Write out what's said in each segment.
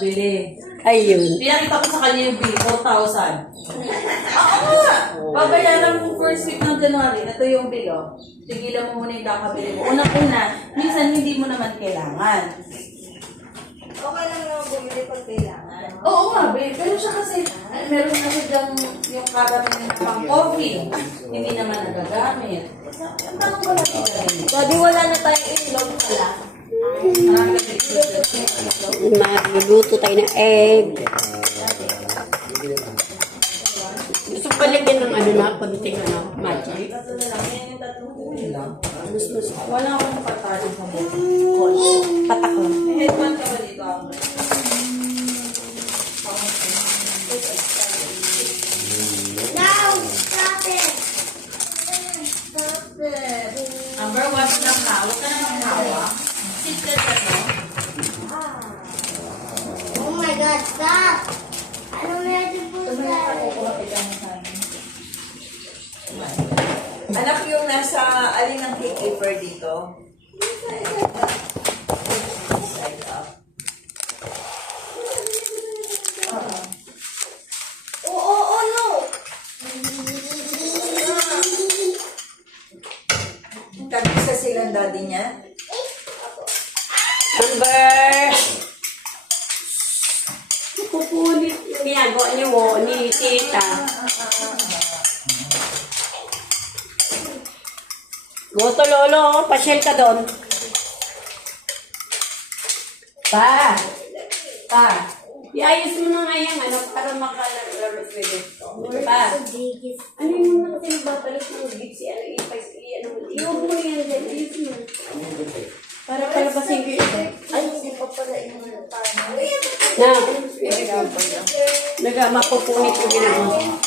Bili. Ayun. Pinakita ko sa kanya yung bill, 4,000. Oo nga! Babayaran mo first week ng January. Ito yung bill, oh. Tigilan mo muna yung kakabili mo. Unang-una, minsan hindi mo naman kailangan. Okay lang naman bumili pag kailangan. Oo nga, babe. Pero siya kasi, meron na siya dyan yung karami na pang coffee. Hindi naman nagagamit. Ang tanong ko natin rin. Daddy, wala na tayong ilog pala. Magluluto tayo ng egg. Gusto ko palagyan ng ano na, konting magic. Wala akong patalo sa buhay. Patak lang. May headband ka ba dito? Now, stop it! Stop it! Amber, watch lang ha. Huwag ka namang hawak. Sit ka dyan, no? Oh my God, stop! Ano medyo po Anak, yung nasa alin ang gatekeeper dito? Side up. Oo, no! Tag-isa silang daddy niya? Amber! Pupunit yung ginagawa niyo ni tita. Goto lolo, pasyal ka doon. Pa! Pa! Iayos mo na nga yung ano para makalaro sa ito. Pa! Ano yung mga kasi nagbabalot ng gipsy? Ano yung mo yan dyan? Ayos mo. Para palabasin ko ito. Ay, hindi pa pala yung paano. Na, mapupunit yung ginagawa.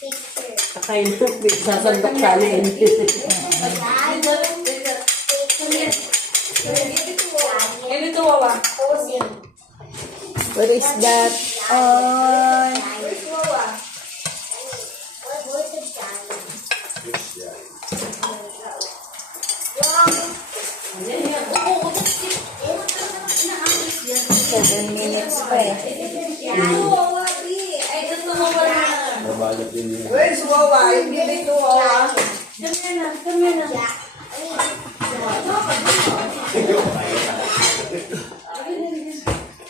Picture. Kakain na, sasandok sana yun. Ganito, wawa. What is that? Oh, Where's Wawa? Where's the diamond? Wrong. 7 minutes pa eh. Wawa, B. Ay, ito Wawa. Where's Wawa? Hindi dito Wawa. Come here na.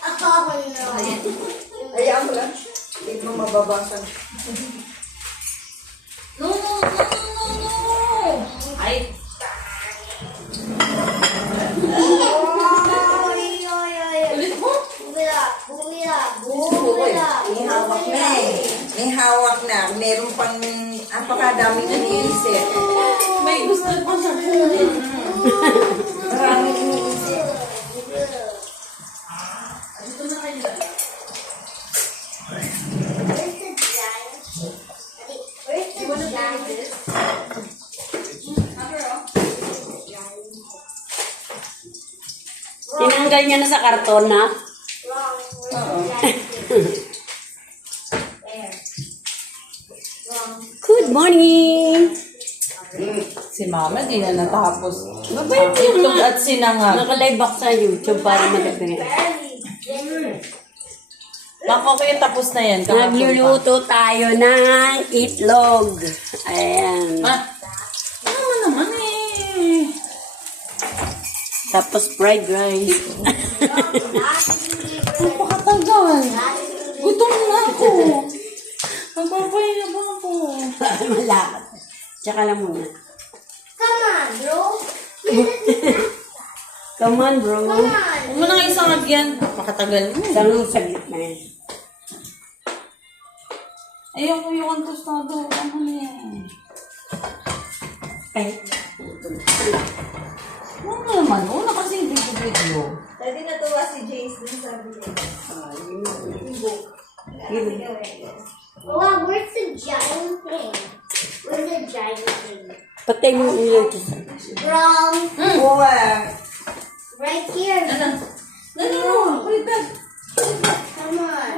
Ako no. Hayaan mo lang. Hindi mo mababasag. No, no, no, no, no, no. Ay, ulit mo. May hawak na eh. May hawak na. Meron pang apakadaming iniisip. May gusto pa sa kunin. Maraming iniisip. Ito na kayo. tinanggal niya na sa karton na. Good morning! Si Mama di na natapos. Mabait yung Itlog at sinangag. Naka-live back sa YouTube para madagdagan. Baka ko yung tapos na yan. kahapon pa. Nagluluto tayo ng itlog. Ayan. Ah, ano naman eh. Tapos fried rice. Napakatagal. Gutom na ako. Magpapahinga ba ako? Malakad. Tsaka lang muna. Come on, bro. Come on, bro. Come on. Huwag mo na isang agyan. Napakatagal mo. Isang saglit na yan. Ayoko yung tostado. Ano na yan? Ay. Ano naman? Una kasi hindi ko video. Dati natuwa si Jace dun sa video. Wow, where's the giant thing? Where's the giant thing? Patay mo yung Wrong. Wawa. Right here. No. Wait back. Come on.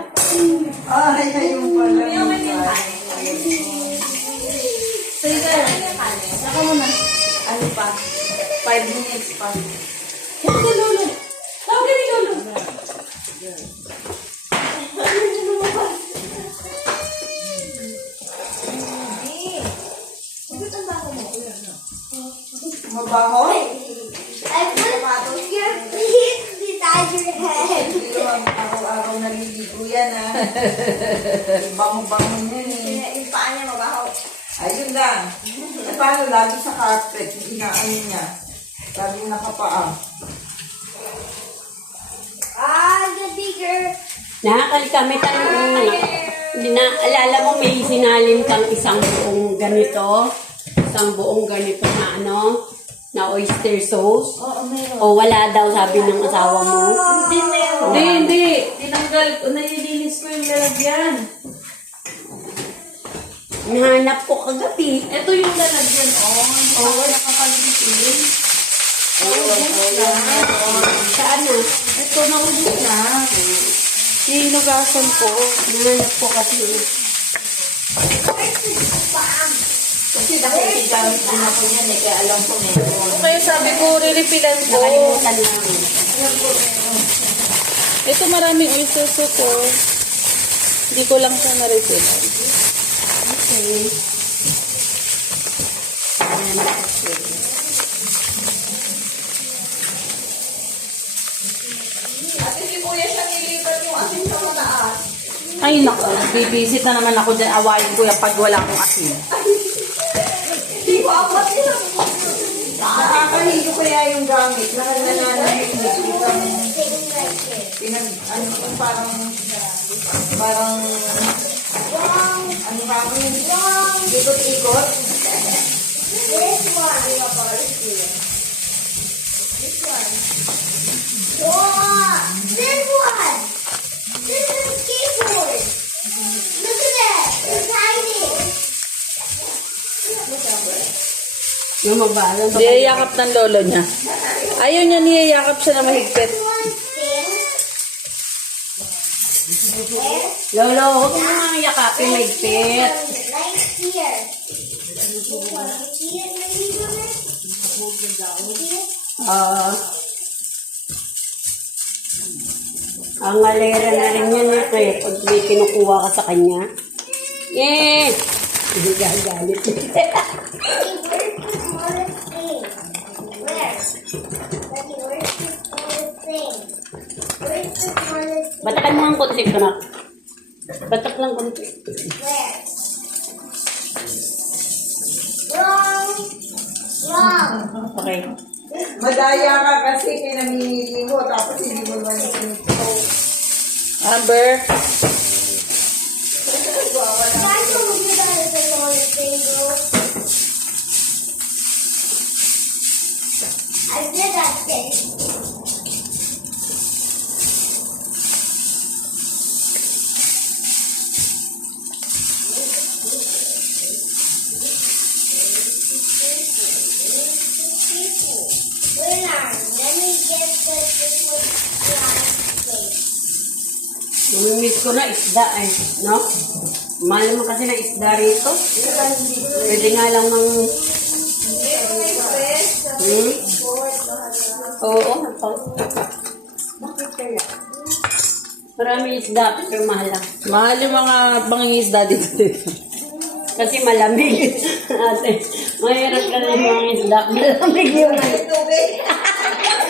Ay, ayun pala. Sige. Saka mo na. Ano pa? 5 minutes pa. Ano ka, Lolo? Tawag ka ni Lolo. mabaho. I put your feet beside your head. Hindi naman araw-araw naliligo yan ah. Bango-bango yan eh. Yung paa niya mabaho. Ayun lang. Eh, paano lagi sa carpet? Inaano niya. Lagi nakapaa. The bigger. Nakakalikamit tayo hindi na, alala mo may sinalin kang isang buong ganito na ano, na oyster sauce. Oo, meron. O wala daw sabi ng asawa mo. Hindi meron. Hindi. Tinanggal ko. Nililinis ko yung lalagyan. Nahanap ko kagabi. Ito yung lalagyan. Hindi pa nakapag-itin. Saan na? Ito, naubos na. Hinugasan ko. Nahanap ko kasi. Kasi nakikigamit din ako yan eh. Kaya alam ko meron. Kaya sabi ko, riripilan ko. Nakalimutan lang. Ito maraming oyster sauce ko. Hindi ko lang siya na-refilan. Okay. Ayan na kasi. At hindi kuya siya nilipat yung asin sa mataas. Ay, naku. Bibisit na naman ako dyan. Awayin ko yan pag wala akong asin. Hindi ko apat nila. Nakakahiyo kaya yung gamit. Nananahimik. Ano yung parang ano ba yung ikot-ikot? This one. This one. Wow! This one! This is a skateboard! Look at that! It's tiny! Lumabala. Niyayakap ng lolo niya. Ayaw niya niyayakap siya na mahigpit. This one thing. Where? Lolo, huwag mo nang yakapin may pet. Right here. This one. See it, maybe, Mother? See it? Ang malera na rin yan eh. Pag may kinukuha ka sa kanya. Eh! Hindi gagalit. Hey, where's the smallest thing? Where? Daddy, where's the smallest thing? Where's the smallest thing? Batakan mo ang konti ko na. Batak lang konti. Where? Wrong. Wrong. Okay. Madaya ka kasi pinamimili mo tapos hindi mo naman yung sinito. Amber, I told you that is the smallest thing, bro. I did that thing. Wait, let me get this one last place. Namimiss ko na isda eh. No? Mahal naman kasi na isda rito. Pwede nga lang mang... Oo, ito. Bakit kaya? Marami isda, pero mahal lang. mahal yung mga bangingisda dito. Kasi malamig. Ate, mahirap ka rin yung mga isda. Malamig yung...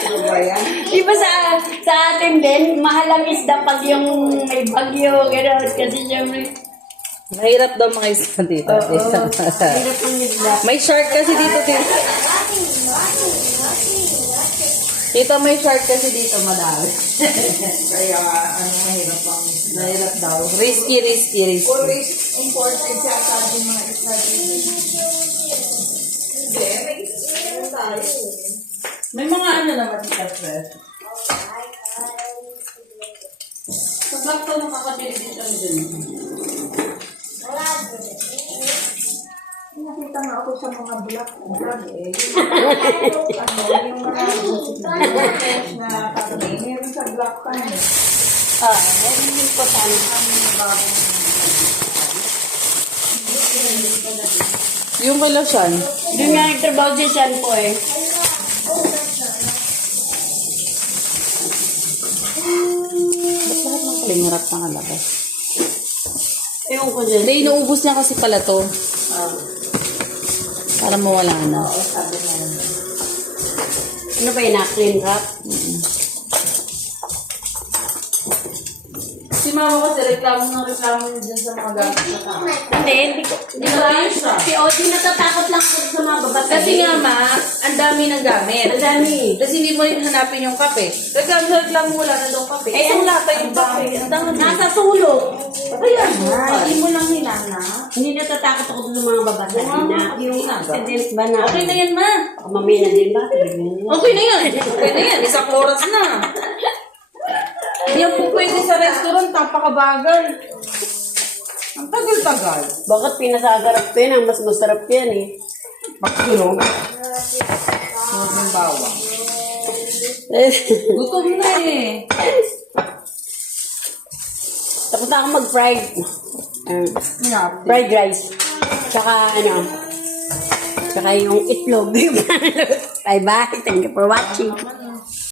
Ano ba yan? Diba sa atin din, mahal ang isda pag yung may bagyo, gano'n. Kasi siyempre... Mahirap daw mga isda dito. Mahirap ang isda. May shark kasi dito. Dito may shark kasi dito, madami. Kaya ano mahirap ang Mahirap daw. Risky. always important siya sa ating mga isla dito. Hindi, may isla tayo. May mga ano naman dito, fresh. Sa black to, nakakabili din kami dun. Nakita nga ako sa mga vlog eh. Yung mga fresh na karne, meron sa black pan eh. Meron ko sana. Yung kay Losyan. Doon nga nagtrabaho si Sean po eh. Kalingarap na kalaki. Ewan ko dyan. Hindi, inuubos niya kasi pala to. Para mawala na. Ano ba yun? Clean wrap? Si mama kasi reklamo dyan sa mga gamit na tao. Hindi ko. Hindi ko ayos siya. Si Odi natatakot lang ako sa mga babae. Kasi nga ma, ang dami ng gamit. Ang dami. Kasi hindi mo rin hanapin yung kape. Reklamo wala na daw kape. Eh, Ang lata yung kape. Ang dami. Nasa sulok. Kaya hindi mo lang hinana. Hindi natatakot ako sa mga babae. Yung accident ba na? Okay na yan ma. Mamaya na din ba? Okay na yan. Okay na yan. Isang oras na. Hindi po pwede sa restaurant. Napakabagal. Ang tagal-tagal. Bakit pinasagarap ko yan? Ang mas masarap yan eh. Magkulong. Huwag ng bawang. Gutom na eh. Tapos na ako mag-fried. Fried rice. Tsaka tsaka yung itlog. Bye bye. Thank you for watching.